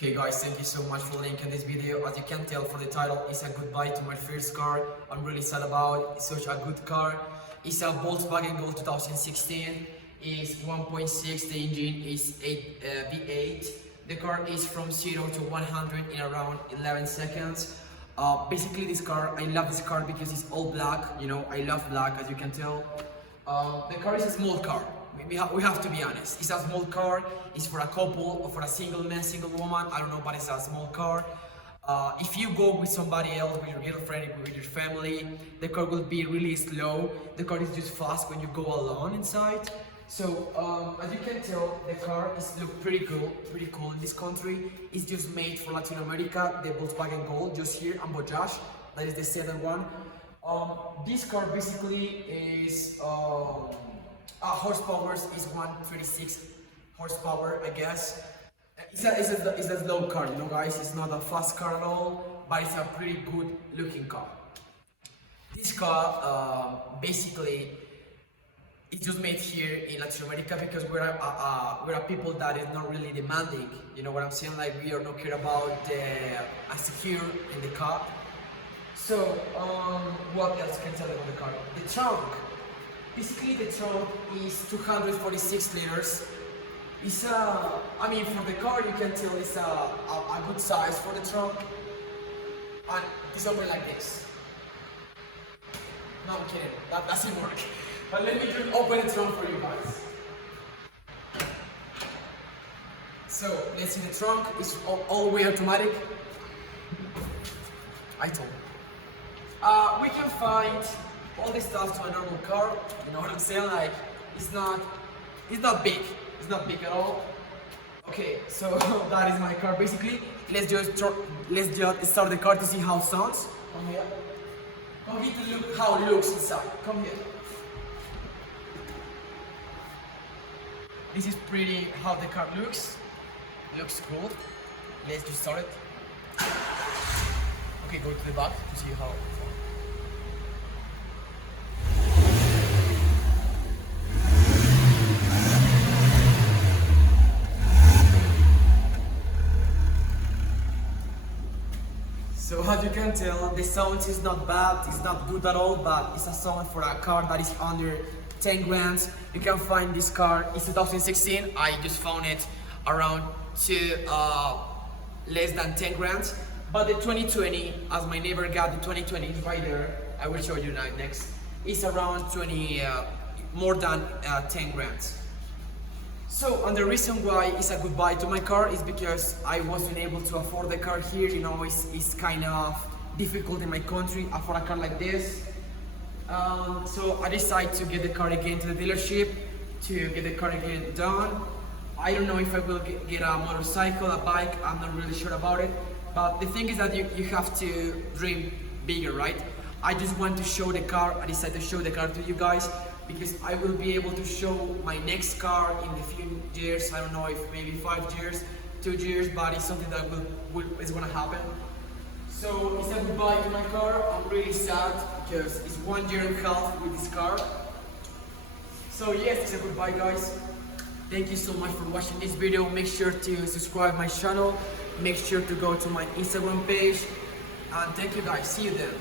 Hey guys, thank you so much for linking this video. As you can tell from the title, it's a goodbye to my first car. I'm really sad about it's such a good car. It's a Volkswagen Gol 2016. It's 1.6, the engine is V8. The car is from 0 to 100 in around 11 seconds. Basically this car, I love this car because it's all black, I love black as you can tell. The car is a small car. We have to be honest. It's a small car. It's for a couple or for a single man, single woman. I don't know, but it's a small car. If you go with somebody else, with your girlfriend, with your family, the car will be really slow. The car is just fast when you go alone inside. So as you can tell, the car is look pretty cool in this country. It's just made for Latin America. The Volkswagen Gol, just here, and Bajaj. That is the second one. This car basically is. Horsepower is 136 horsepower, I guess. It's a slow car, guys. It's not a fast car at all, but it's a pretty good looking car. This car, basically, it's just made here in Latin America because we're a people that is not really demanding. You know what I'm saying? Like we are not care about a secure in the car. So, what else can I tell you about the car? The trunk. Basically, the trunk is 246 liters. It's for the car, you can tell it's a good size for the trunk. And it's open like this. No, I'm kidding. That doesn't work. But let me just open the trunk for you guys. So, let's see the trunk. It's all the way automatic. I told you. We can find all this stuff to a normal car, you know what I'm saying? Like, it's not big. It's not big at all. Okay, so that is my car basically. Let's just start the car to see how it sounds. Come here. Come here to look how it looks inside. Come here. This is pretty how the car looks. Looks cool. Let's just start it. Okay, go to the back to see how. So as you can tell, the sound is not bad, it's not good at all, but it's a sound for a car that is under 10 grand. You can find this car, it's 2016, I just found it around less than 10 grand. But the 2020, as my neighbor got the 2020, it's right there, I will show you next. It's around more than 10 grand. So, and the reason why it's a goodbye to my car is because I wasn't able to afford the car here. It's kind of difficult in my country afford a car like this. So I decided to get the car again to the dealership to get the car again done. I don't know if I will get a motorcycle, a bike. I'm not really sure about it. But the thing is that you have to dream bigger, right? I just want to show the car. I decided to show the car to you guys because I will be able to show my next car in a few years. I don't know if maybe 5 years, 2 years, but it's something that is gonna happen. So it's a goodbye to my car. I'm really sad because it's 1 year and a half with this car. So yes, it's a goodbye, guys. Thank you so much for watching this video. Make sure to subscribe my channel. Make sure to go to my Instagram page. And thank you guys. See you there.